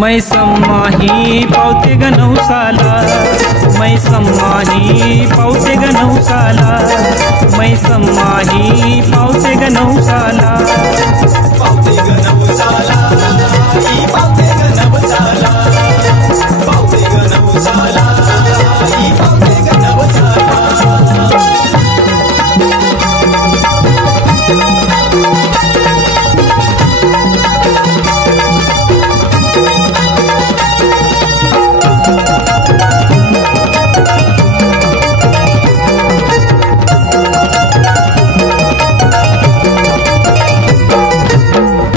मै सम्माही पावते ग नवसाला, मै सम्माही पावते ग नवसाला, मै सम्माही पावते ग नवसाला, पावते ग नवसाला, पावते ग नवसाला, पावते ग नवसाला, पावते ग नवसाला।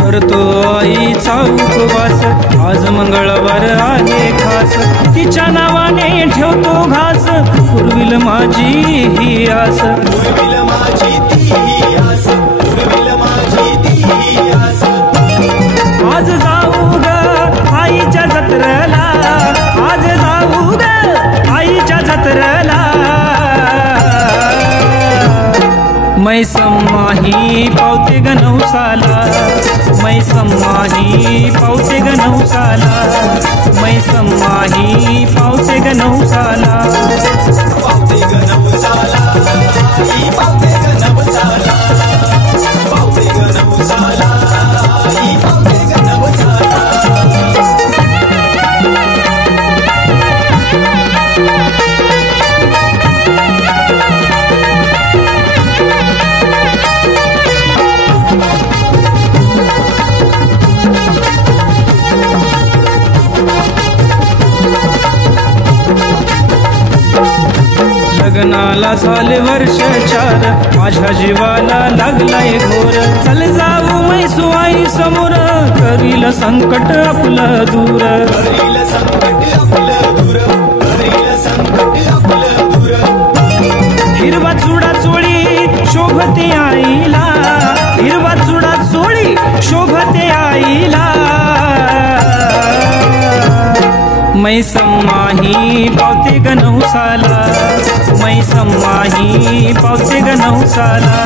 करतो आईचा उपवास, आज मंगळवार आहे खास, तिच्या नावाने ठेवतो घास, पुरविल माझी ही आस, पुरविल माझी ती आस, पुरविल माझी ती आस। आज जाऊ ग आईच्या जत्रेला, आज जाऊ ग आईच्या जत्रेला, मै सम्माही पावते ग नवसाला, मै सम्माही पावते ग नवसाला, मै सम्माही पावते ग नवसाला, पावते ग नवसाला, पावते ग नवसाला, पावते ग नवसाला, पावते ग नवसाला। लग्नाला झाले वर्ष 4, माझ्या जीवाला लागलाय घोर, चल जाऊ मैसू आई समोर, करील संकट आपलं दूर, करील संकट आपलं दूर, करील संकट आपलं दूर। हिरवा चुडा चोळी शोभते आईला, हिरवा चुडा चोळी शोभते आईला, मै सम्माही पावते ग नवसाला, मै सम्माही पावते ग नवसाला,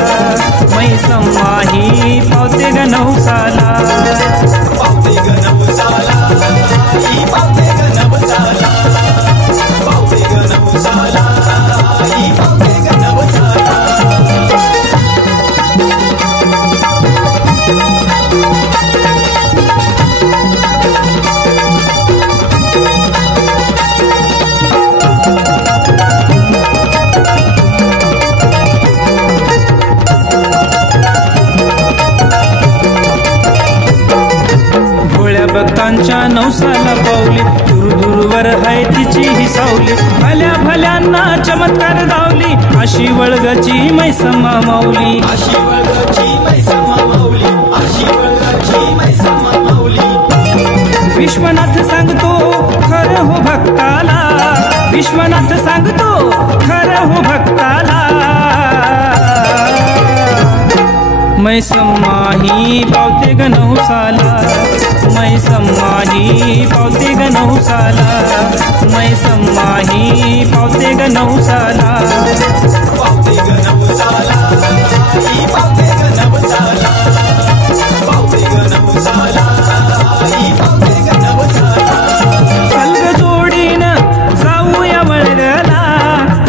मै सम्माही पावते ग नवसाला, पावते ग नवसाला, पावते ग नवसाला, पावते ग नवसाला, पावते ग नवसाला। भक्तांच्या नवसाला पावली, दूर दूरवर आहे तिची ही सावली, भल्या भल्यांना चमत्कार दावली, अशी वळगाची मै सम्मा माऊली, अशी वळगाची मै सम्मा माऊली, अशी वळगाची मै सम्मा माऊली। विश्वनाथ सांगतो खरं हो भक्ताला, विश्वनाथ सांगतो खरं हो भक्ताला, मै सम्माही पावते ग नवसाला, मै सम्माही पावते ग नवसाला, मै सम्माही पावते ग नवसाला, पावते ग नवसाला, पावते ग नवसाला, पावते ग नवसाला, पावते ग नवसाला। चल ग जोडीनं जाऊया वळगला,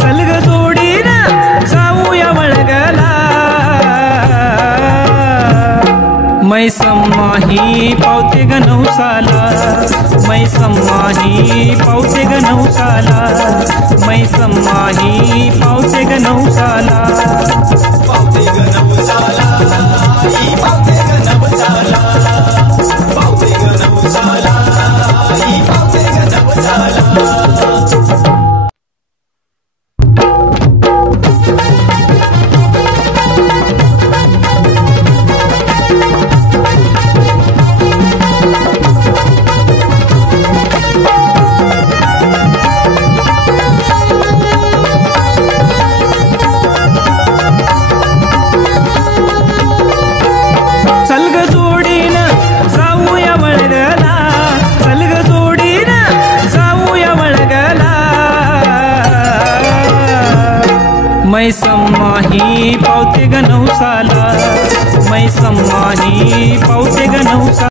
चल ग जोडीनं जाऊया वळगला, मै सम्माही पावते ग नवसाला, मै सम्माही पावते ग नवसाला, मै सम्माही पावते ग नवसाला, पावते ग नवसाला, पावते ग नवसाला, पावते ग नवसाला, पावते ग नवसाला। मै सम्माही पावते ग नवसाला, मै सम्माही पावते ग नवसाला।